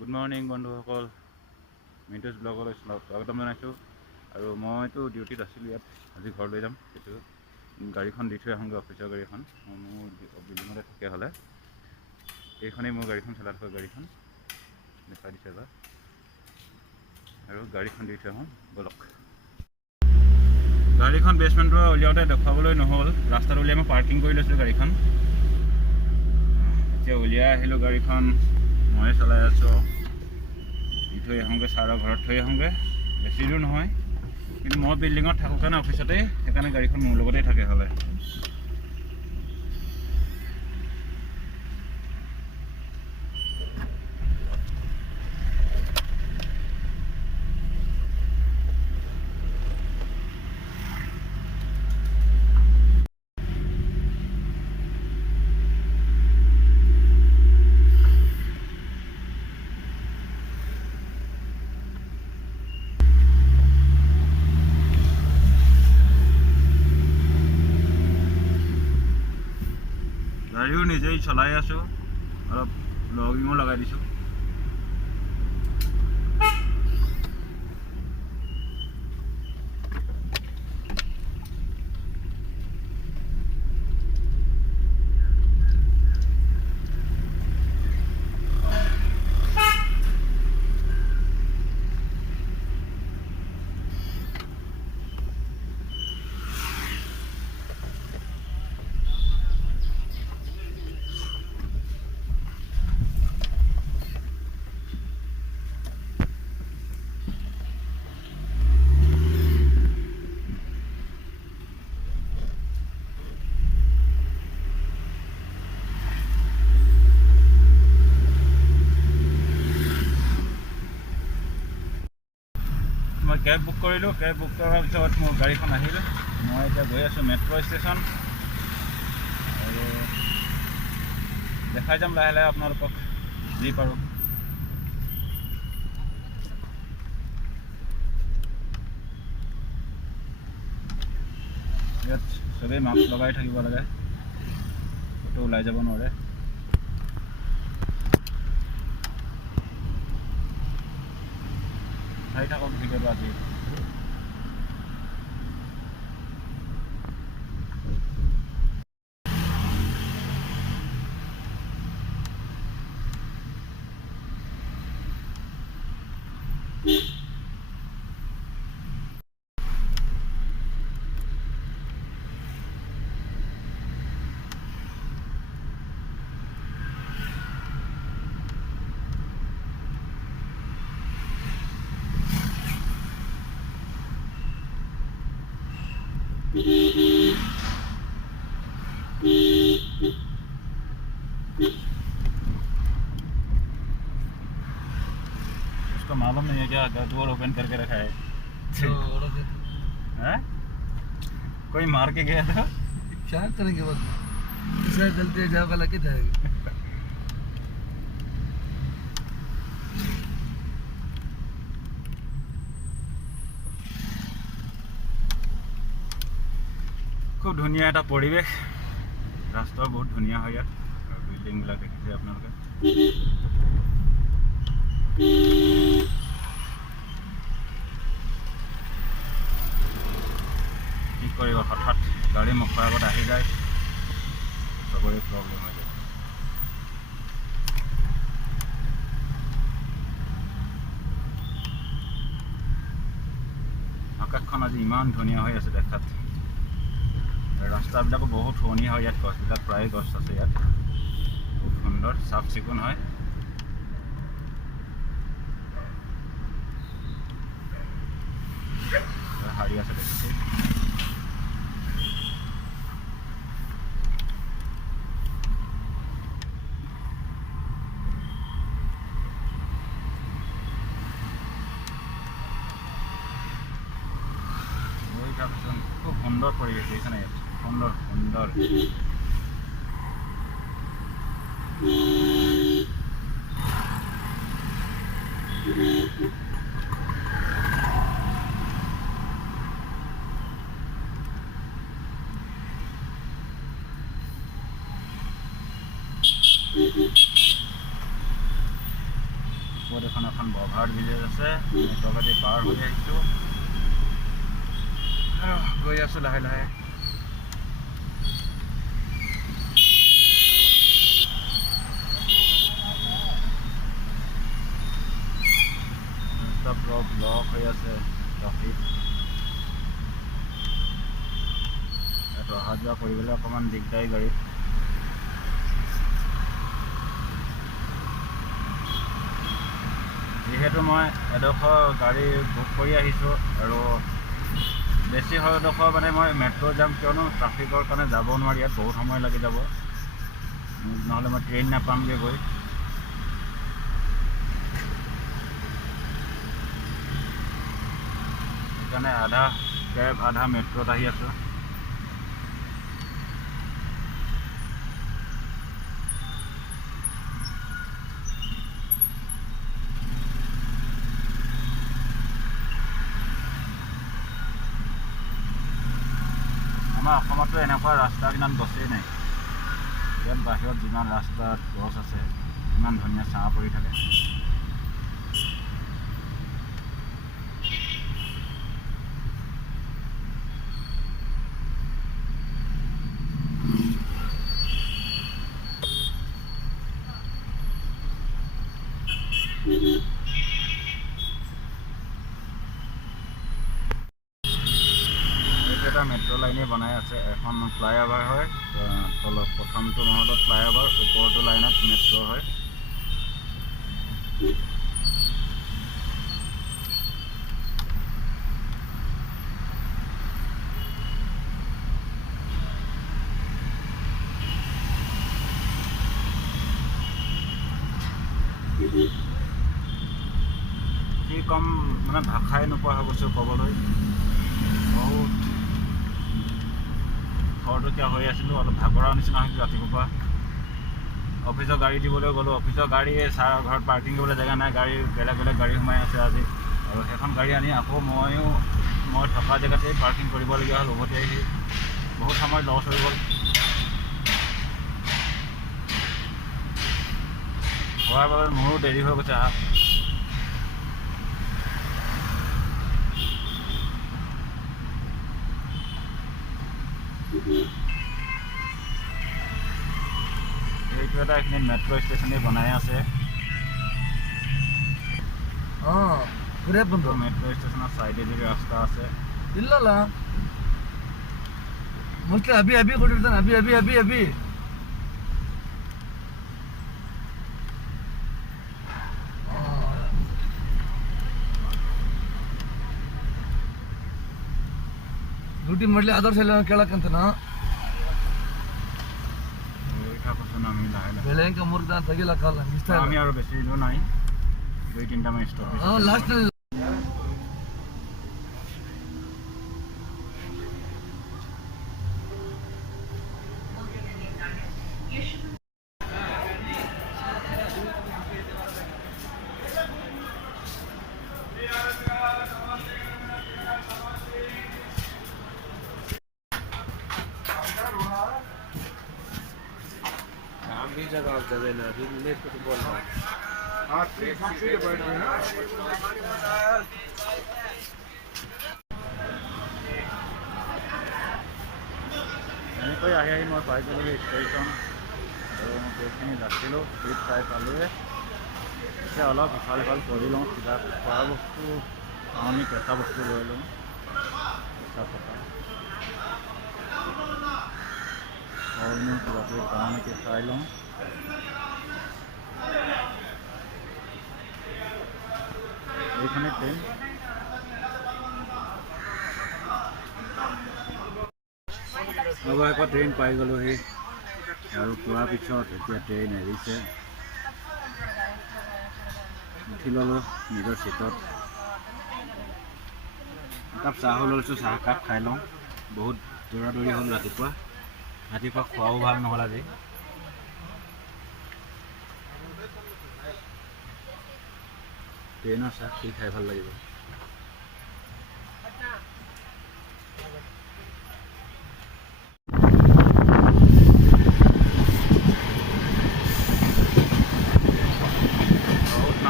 Good morning বন্ধুসকল, মিণ্টুছ ব্লগলৈ স্বাগতম জনাইছোঁ। আৰু মইতো ডিউটিত আছিলোঁ ইয়াত, আজি ঘৰলৈ যাম। সেইটো গাড়ীখন দি থৈ আহোঁগৈ, অফিচৰ গাড়ীখন। মোৰ বিল্ডিঙতে থাকে হ'লে এইখনেই মোৰ গাড়ীখন, চলাই থকা গাড়ীখন দেখাই দিছে এবাৰ। আৰু গাড়ীখন দি থৈ আহোঁ ব'লক। গাড়ীখন বেছমেণ্টৰ পৰা উলিয়াওঁতে দেখুৱাবলৈ নহ'ল, ৰাস্তাত উলিয়াই মই পাৰ্কিং কৰি লৈছিলোঁ গাড়ীখন। এতিয়া উলিয়াই আহিলোঁ গাড়ীখন, ময়ে চলাই আছোঁ। দি থৈ আহোঁগৈ, ছাৰৰ ঘৰত থৈ আহোঁগৈ। বেছি দূৰ নহয়, কিন্তু মই বিল্ডিঙত থাকোঁ কাৰণে অফিচতেই, সেইকাৰণে গাড়ীখন মোৰ লগতেই থাকে হ'লে। গাড়ীও নিজেই চলাই আছোঁ, অলপ লগিঙো লগাই দিছোঁ। মই কেব বুক কৰিলোঁ, কেব বুক কৰাৰ পিছত মোৰ গাড়ীখন আহিল। মই এতিয়া গৈ আছোঁ মেট্ৰ' ষ্টেচন, আৰু দেখাই যাম লাহে লাহে আপোনালোকক যি পাৰোঁ। ইয়াত চবেই মাস্ক লগাই থাকিব লাগে, ক'তো ওলাই যাব নোৱাৰে। চাই থাকক ভিডিঅ'টো আজি। उसको मालूम नहीं है क्या डोर ओपन करके रखा है? हैं? कोई मार के गया था? क्या करेंगे बस इसे गलती जाओगा लगे जाएगा। খুব ধুনীয়া এটা পৰিৱেশ, ৰাস্তা বহুত ধুনীয়া হয় ইয়াত, আৰু বিল্ডিংবিলাক দেখিছে আপোনালোকে। কি কৰিব, হঠাৎ গাড়ী মুখৰ আগত আহি যায়, চবৰে প্ৰব্লেম হৈ যায়। আকাশখন আজি ইমান ধুনীয়া হৈ আছে দেখাত। ৰাস্তাবিলাকো বহুত শুৱনি হয় ইয়াত, গছবিলাক প্ৰায় গছ আছে ইয়াত, খুব সুন্দৰ চাফ চিকুণ হয়। শাৰী আছে দেখিছে। খুব সুন্দৰ পৰিৱেশ দেখিছে নাই ইয়াত, সুন্দৰ সুন্দৰ। ওপৰত এখন বভাৰ্ড ভিলেজ আছে তলেদি পাৰ হৈ আহিছোঁ গৈ আছোঁ লাহে লাহে ৰাস্তা পুৰা ব্লক হৈ আছে ট্ৰাফিক ইয়াত অহা যোৱা কৰিবলৈ অকণমান দিগদাৰী গাড়ীত যিহেতু মই এডোখৰ গাড়ী বুক কৰি আহিছোঁ আৰু বেছি হয় এডোখৰ মানে মই মেট্ৰ' যাম কিয়নো ট্ৰাফিকৰ কাৰণে যাব নোৱাৰি ইয়াত বহুত সময় লাগি যাব নহ'লে মই ট্ৰেইন নাপামগৈ গৈ সেইকাৰণে আধা কেব আধা মেট্ৰ'ত আহি আছোঁ আমাৰ অসমতো এনেকুৱা ৰাস্তা কিমান গছেই নাই ইয়াত বাহিৰত যিমান ৰাস্তাত গছ আছে ইমান ধুনীয়া ছাঁ পৰি থাকে এটা মেট্ৰ' লাইনে বনাই আছে এখন ফ্লাইঅভাৰ হয় তলত প্ৰথমটো মহলত ফ্লাইঅভাৰ ওপৰটো লাইনত মেট্ৰ' হয় কি কম মানে ভাষাই নোপোৱা হৈ গৈছোঁ ক'বলৈ বহুত খৰতকীয়া হৈ আছিলোঁ অলপ ভাগৰৰ নিচিনা হৈছিলোঁ ৰাতিপুৱা অফিচৰ গাড়ী দিবলৈ গ'লোঁ অফিচৰ গাড়ী ছাৰৰ ঘৰত পাৰ্কিং কৰিবলৈ জেগা নাই গাড়ী বেলেগ বেলেগ গাড়ী সোমাই আছে আজি আৰু সেইখন গাড়ী আনি আকৌ মই থকা জেগাতেই পাৰ্কিং কৰিবলগীয়া হ'ল উভতি আহি বহুত সময় লছ হৈ গ'ল হোৱাৰ বাবে মোৰো দেৰি হৈ গৈছে অহা এইটো এটা এইখিনি মেট্ৰ' ষ্টেচনেই বনাই আছে মেট্ৰ' ষ্টেচনৰ চাইডেদি ৰাস্তা আছে ಇಲ್ಲಲ್ಲ ಮೋಸ್ಟ್ಲಿ ಅಭಿ ಕೊಟ್ಟಿರ್ತಾನೆ ಅಭಿ ಡ್ಯೂಟಿ ಮಾಡ್ಲಿ ಆದರ್ಶ ಎಲ್ಲ ಕೇಳಕ್ಕಂತನ আমি লাহে লাহে ಬೆಳೆಂಕ ಮೂರು ದಿನ ತೆಗಿಲಕ್ಕಲ್ಲ ಇಷ್ಟ আমি আৰু বেছি দূৰ নাই 2-3টা মান ষ্টপ ಲಾಸ್ಟ್ जगह जगह ना अभी लेट को बोल रहा है हां सीधे बैठ गए ना এনেকৈ আহি আহি মই পাই গ'লোঁ ষ্টেচন আৰু মই গোটেইখিনি ৰাখিলোঁ চিট চাই পালোঁৱে এতিয়া অলপ ইফাল সিফাল কৰি লওঁ কিবা খোৱা বস্তু আমি কেঁচা বস্তু লৈ লওঁ কেঁচা পকা হয়নো কিবা কিবি পাওঁ নেকি চাই লওঁ এইখনে ট্ৰেইন ৰ'বা আকৌ ট্ৰেইন পাই গ'লোহি আৰু পোৱাৰ পিছত এতিয়া ট্ৰেইন এৰিছে উঠি ল'লোঁ নিজৰ চিটত একাপ চাহো লৈছোঁ চাহ একাপ খাই লওঁ বহুত দৌৰা দৌৰি হ'ল ৰাতিপুৱা খোৱাও ভাল নহ'ল আজি ট্ৰেইনৰ চাহ কি খাই ভাল লাগিব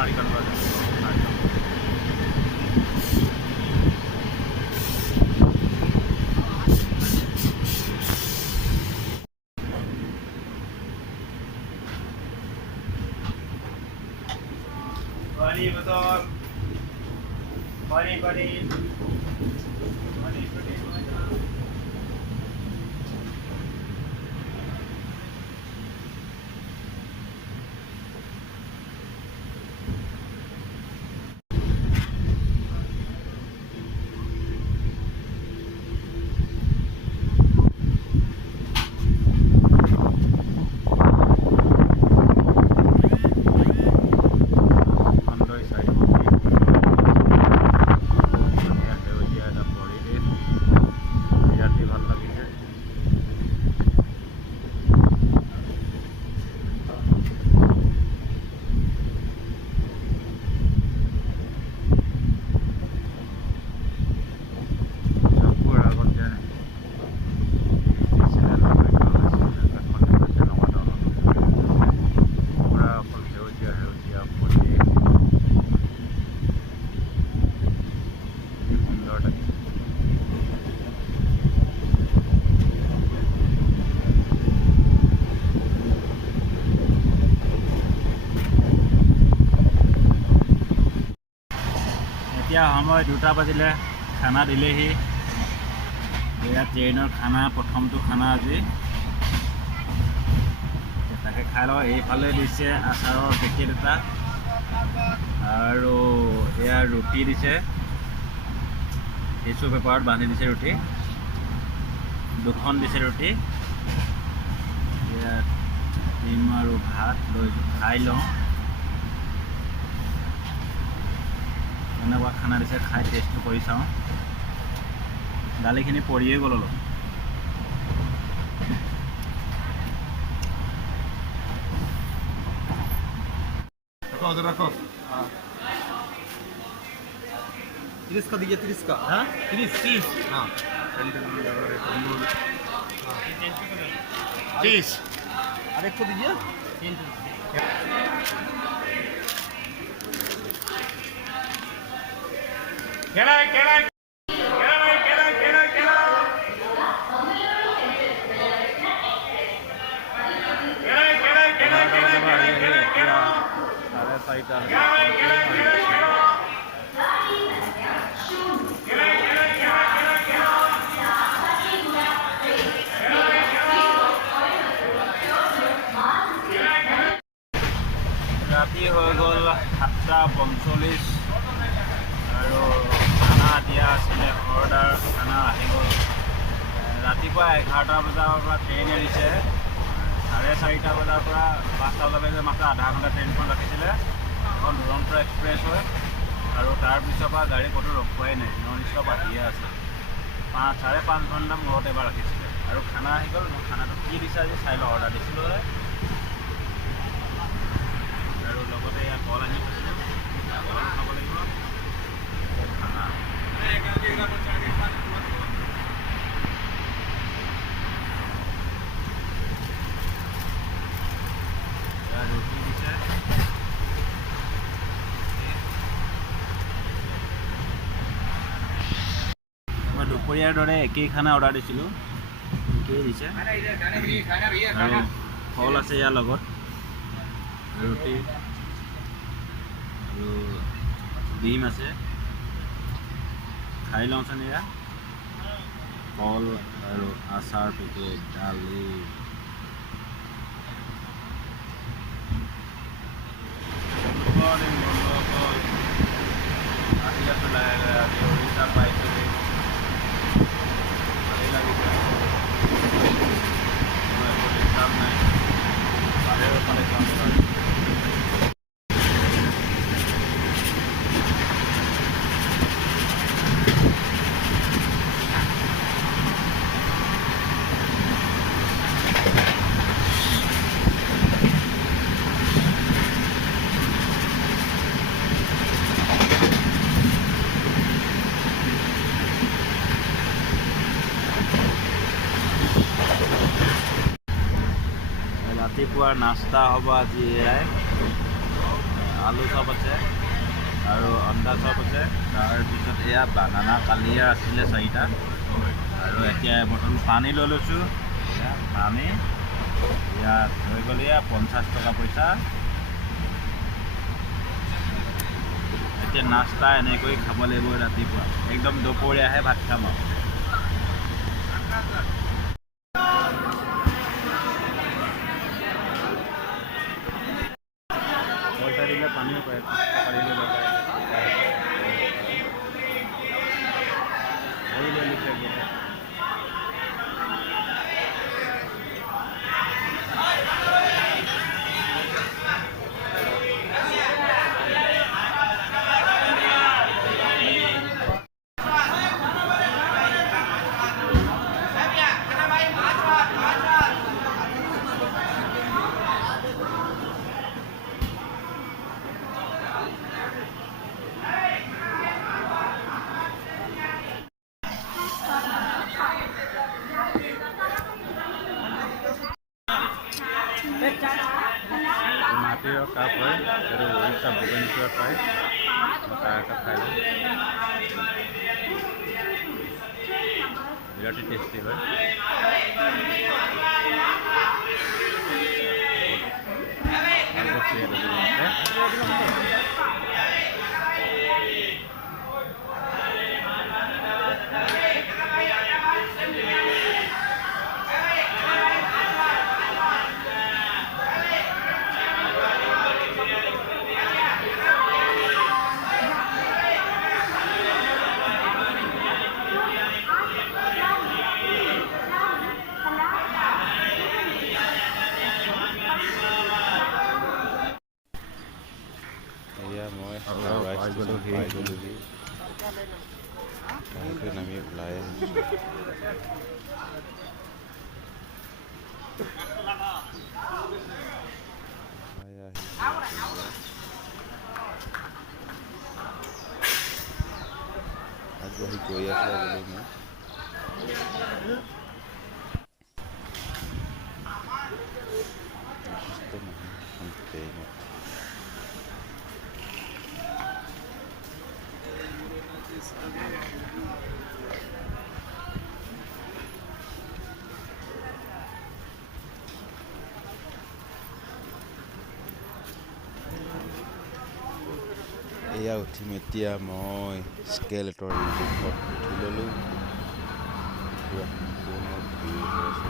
নাৰিকল ভাজা Bani betul. Bani. এতিয়া সময় 2টা বাজিলে খানা দিলেহি এয়া ট্ৰেইনৰ খানা প্ৰথমটো খানা আজি তাকে খাই লওঁ এইফালে দিছে আচাৰৰ পেকেট এটা আৰু এয়া ৰুটি দিছে টিচু পেপাৰত বান্ধি দিছে ৰুটি 2খন দিছে ৰুটি এয়া ডিম আৰু ভাত লৈছোঁ খাই লওঁ কেনেকুৱা খানা দিছে খাই টেষ্টটো কৰি চাওঁ দালিখিনি পৰিয়ে গ'ল অলপ रखो 30 का दीजिए 30 का हाँ 30 हाँ 30 और एक को दीजिए केला ৰাতি হৈ গ'ল 7:45 আৰু খানা দিয়া আছিলে অৰ্ডাৰ খানা আহি গ'ল ৰাতিপুৱা 11টা বজাৰ পৰা ট্ৰেইন এৰিছে 4:30 বজাৰ পৰা 5টা বজালৈকে মাত্ৰ আধা ঘণ্টা ট্ৰেইনখন ৰাখিছিলে এখন দুৰন্ত এক্সপ্ৰেছ হয় আৰু তাৰপিছৰ পৰা গাড়ী ক'তো ৰখোৱাই নাই নন ষ্টপ আহিয়ে আছে 5.5 ঘণ্টা মূৰত এবাৰ ৰাখিছিলে আৰু খানা আহি গ'ল মই খানাটো কি দিছে আজি চাই লওঁ অৰ্ডাৰ দিছিলোঁ আৰু লগতে ইয়াত কল আনি থৈছিলোঁ কল খাব লাগিব খানা ৰুটি দিছে মই দুপৰীয়াৰ দৰে একেই খানা অৰ্ডাৰ দিছিলোঁ একেই দিছে আৰু ফল আছে ইয়াৰ লগত ৰুটি আৰু ডিম আছে খাই লওঁচোন এয়া ফল আৰু আচাৰ পেকেট দালি বন্ধুসকল আহি আছোঁ লাহে লাহে আজি উৰিষ্যা পাইছোঁহি ভালেই লাগিছে ডিষ্টাৰ্ব নাই বাহিৰৰ ফালে কাম কৰে ৰাতিপুৱাৰ নাস্তা হ'ব আজি এয়াই আলু চপ আছে আৰু অণ্ডা চপ আছে। তাৰপিছত এয়া বানানা কালিয়ে আছিলে 4টা আৰু এতিয়া বটল পানী লৈ লৈছোঁ। এয়া পানী ইয়াত হৈ গ'ল এয়া 50 টকা পইচা। এতিয়া নাস্তা এনেকৈ খাব লাগিব ৰাতিপুৱা, একদম দুপৰীয়াহে ভাত খাম আৰু। পইচা দিলে পানীও পায়, মাটিৰ কাপ হয়, এইটো উৰিষ্যা ভুৱনেশ্বৰত পায়। তাৰ কাপ খাই লওঁ, বিৰাটেই টেষ্টি হয়। এয়া মই পাই গ'লোহি, নামি ওলাই আহিছোঁ। আগবাঢ়ি গৈ আছোঁ বুলি মই ট্ৰেইনত। এয়া উঠিম এতিয়া মই স্কেলেটৰ লিফ্টত উঠি ল'লোঁ। পুৰা সম্পূৰ্ণ ভিৰ হৈ আছে।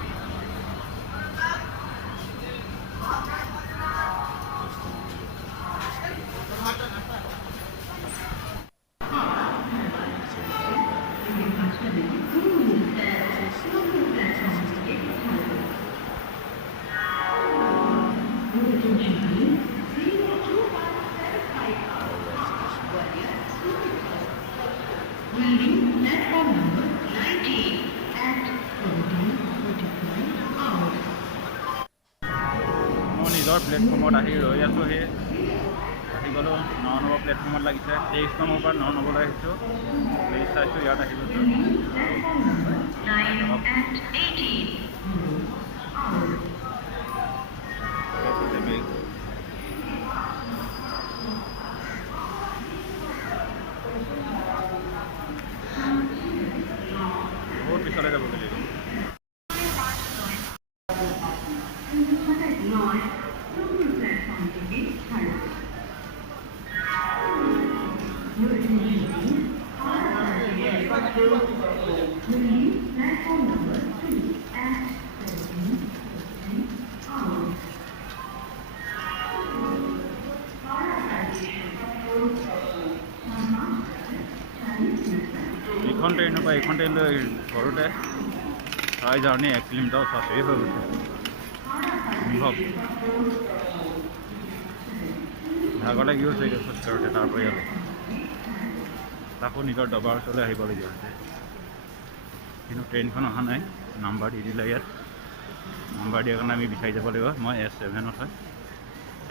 মই নিজৰ প্লেটফৰ্মত আহি ৰৈ আছোঁ। আহি গ'লোঁ 9 নম্বৰ প্লেটফৰ্মত লাগিছে। 23 নম্বৰ পৰা 9 নম্বৰলৈ আহিছোঁ। প্লেচ চাইছোঁ, ইয়াত আহি গৈছোঁ। বহুত পিছলৈ যাব লাগিব। এইখন ট্ৰেইনৰ পৰা এইখন ট্ৰেইনলৈ ঘৰতে চাই যাওঁনি 1 কিলোমিটাৰ ওচৰতেই হৈ গৈছে। সম্ভৱ ভাগৰ লাগি গৈছে খোজকাঢ়োতে। তাৰ পৰা ইয়ালৈ তাকো নিজৰ দবাৰ ওচৰলৈ আহিবলগীয়া হৈছে। কিন্তু ট্ৰেইনখন অহা নাই। নাম্বাৰ দি দিলে ইয়াত। নাম্বাৰ দিয়াৰ কাৰণে আমি বিচাৰি যাব লাগিব। মই S7ত হয়,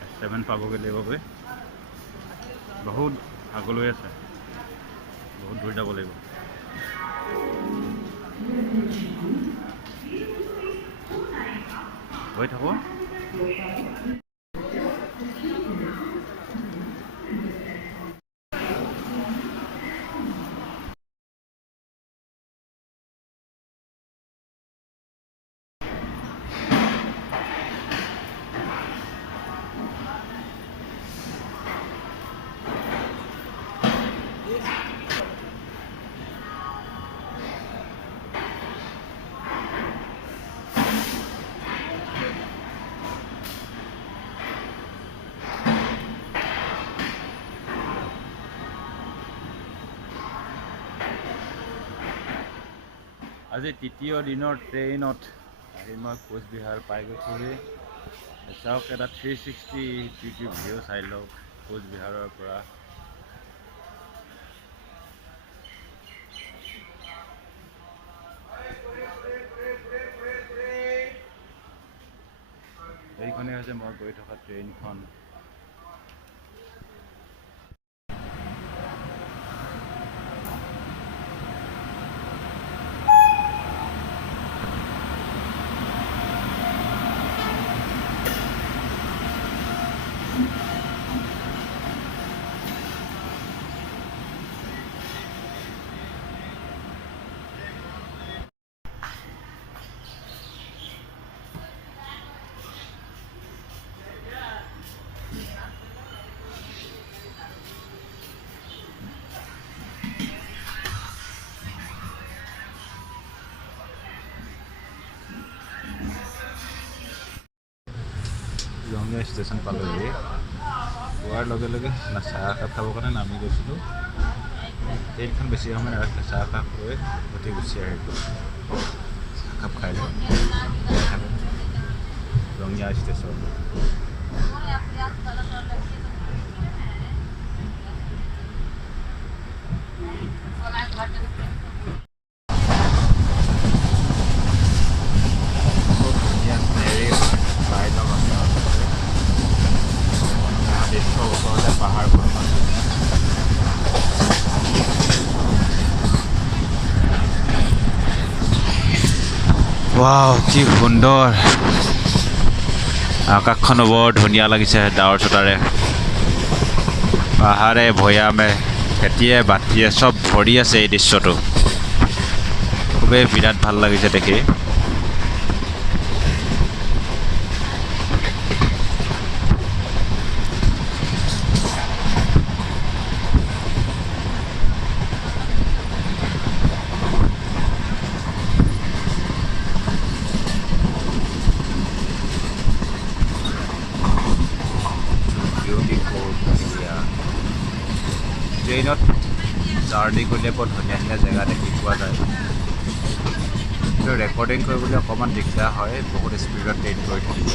S7 পাবগৈ লাগিব গৈ। বহুত আগলৈ আছে, বহুত দূৰ যাব লাগিব। গৈ থাকোঁ। আজি তৃতীয় দিনৰ ট্ৰেইনত আহি মই কোচবিহাৰ পাই গৈছোঁহি। চাওক এটা 360 ডিগ্ৰী ভিউ চাই লওক কোচবিহাৰৰ পৰা। এইখনেই হৈছে মই গৈ থকা ট্ৰেইনখন। ৰঙিয়া ষ্টেচন পালোহি। পোৱাৰ লগে লগে চাহ একাপ খাবৰ কাৰণে নামি গৈছিলোঁ। ট্ৰেইনখন বেছি সময় নাৰাখে, চাহ একাপ লৈ উঠি গুচি আহিলোঁ। চাহকাপ খাই লওঁ ৰঙিয়া ষ্টেচন। ৱাও, কি সুন্দৰ আকাশখনো বৰ ধুনীয়া লাগিছে। ডাৱৰ চটাৰে পাহাৰে ভৈয়ামে খেতিয়ে বাতিয়ে চব ভৰি আছে এই দৃশ্যটো। খুবেই বিৰাট ভাল লাগিছে দেখি। ট্ৰেইনত জাৰ্ণি কৰিলে বৰ ধুনীয়া ধুনীয়া জেগা দেখি পোৱা যায়, কিন্তু ৰেকৰ্ডিং কৰিবলৈ অকণমান দিগদাৰ হয়। বহুত স্পীডত ট্ৰেইন কৰি থাকিব।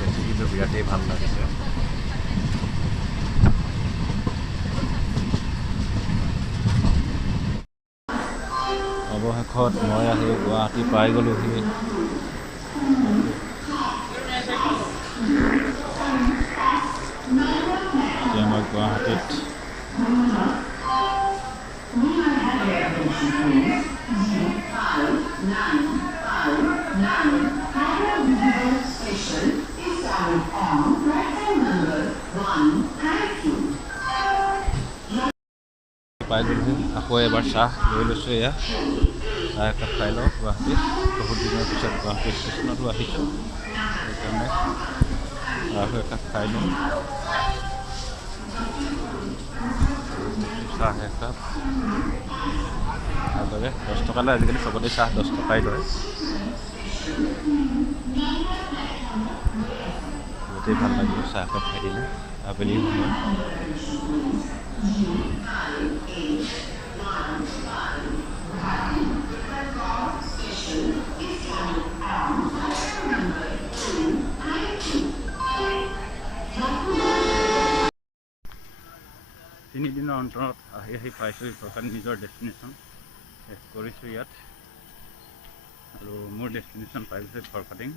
দেখি কিন্তু বিৰাটেই ভাল লাগিছে। অৱশেষত মই আহি গুৱাহাটী পাই গ'লোহি। এতিয়া মই গুৱাহাটীত পাই গ'লোহি। আকৌ এবাৰ চাহ লৈ লৈছোঁ। এয়া চাহ একাপ খাই লওঁ। গুৱাহাটীত বহুত দিনৰ পিছত গুৱাহাটী ষ্টেচনতো আহিছোঁ, সেইকাৰণে চাহ একাপ খাই লওঁ। চাহ একাপ আগতে 10 টকালৈ, আজিকালি চবতে চাহ 10 টকাই লয়। বহুতেই ভাল লাগিব চাহ একাপ খাই দিলে আবেলি সময়ত। তিনিদিনৰ অন্তৰত আহি পাইছোঁ নিজৰ ডেষ্টিনেশ্যন শেষ কৰিছোঁ ইয়াত। আৰু মোৰ ডেষ্টিনেশ্যন পাই গৈছে ফৰকাটিং।